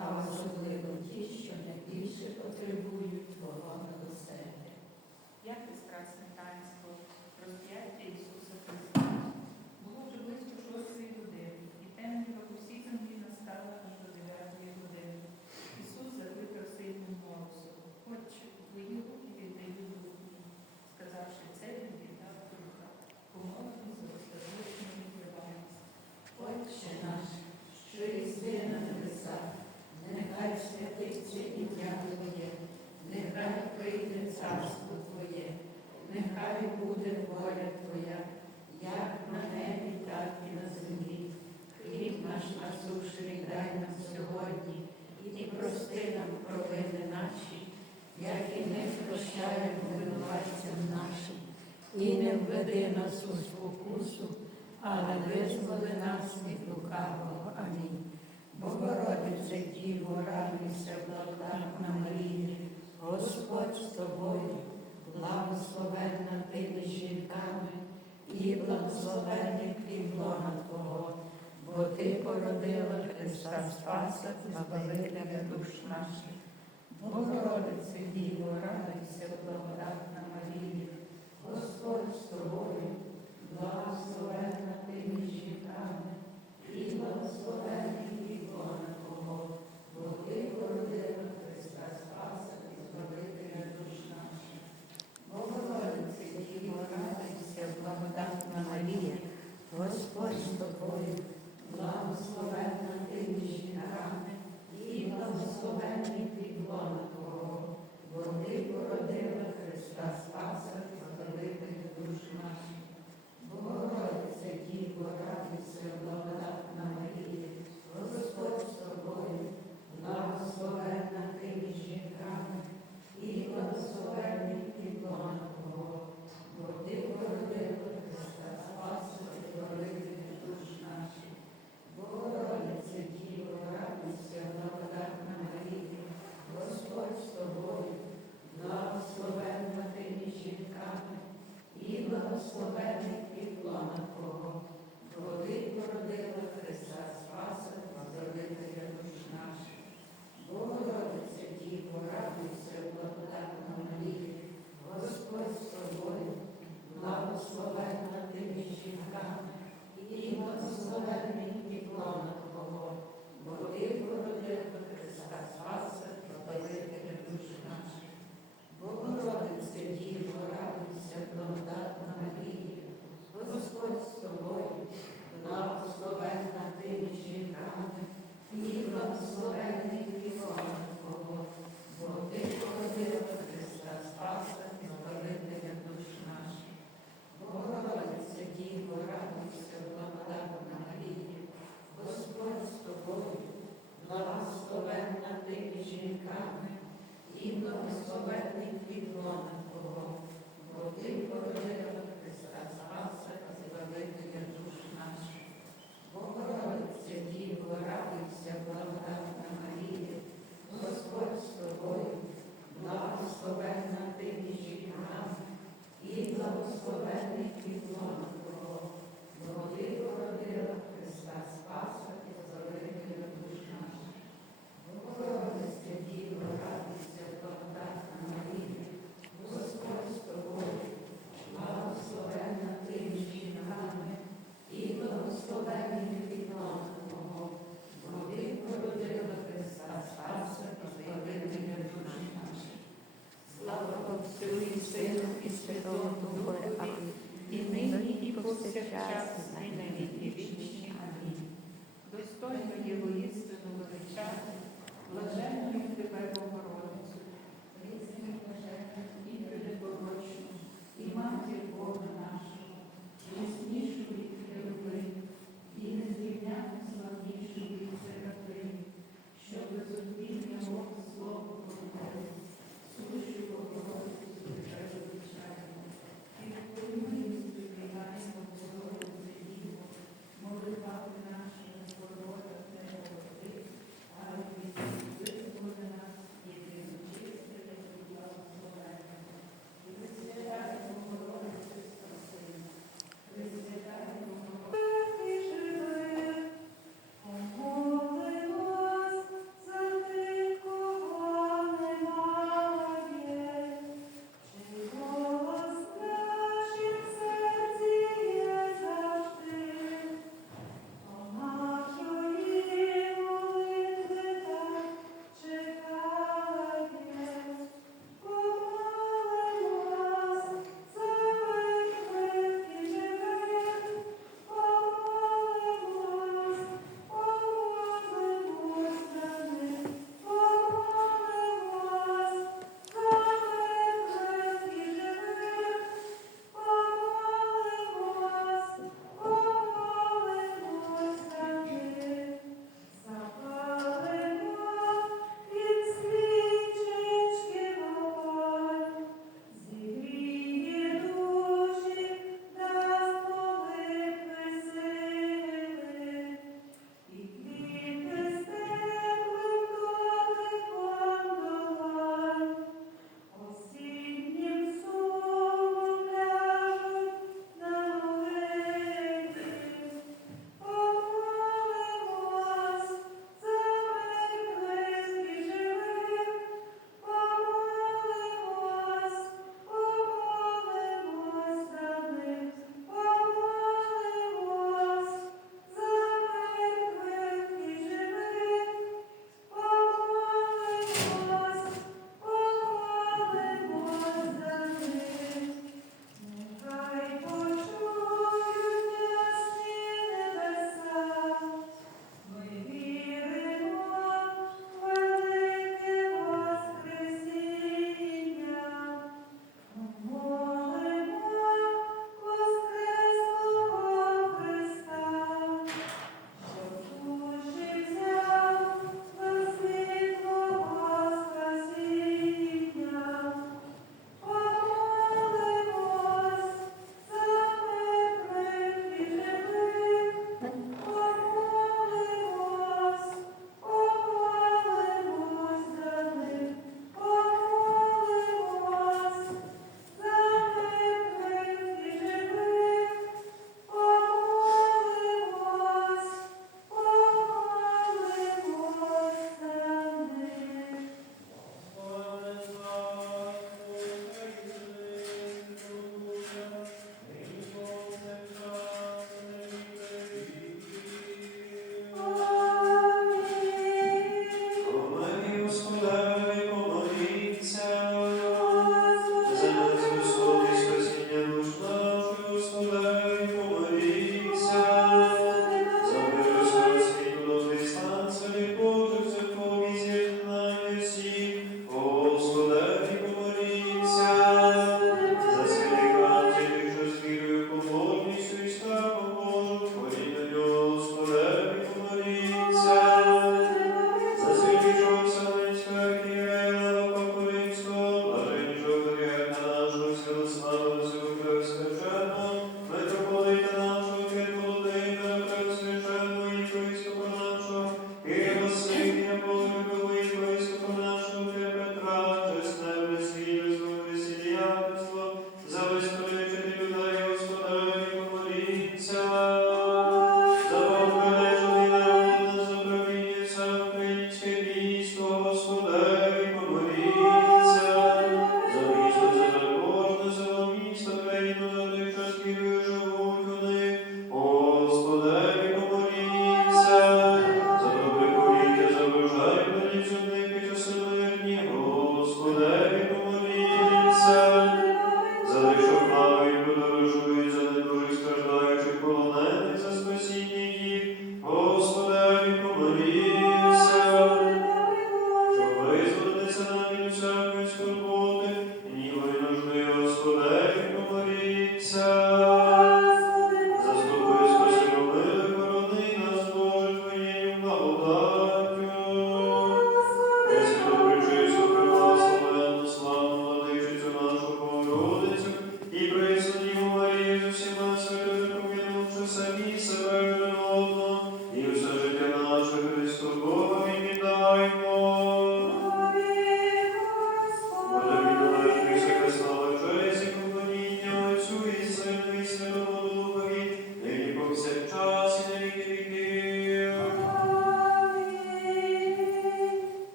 а особливо ті, що найбільше потребують Твого милосердя. Як із красне таїнство розп'яття Ісуса них прощаємо винуватцям нашим, і не введи нас у спокусу, але визволи нас від лукавого. Амінь. Богородице Діво, радуйся, благодатна Марії, Господь з тобою, благословенна ти між жінками, і благословений плідлона Твого, бо Ти породила Христа Спаса, Збавителя душ наших. Богородице, Діво, радуйся, благодатна Марія, Господь з тобою.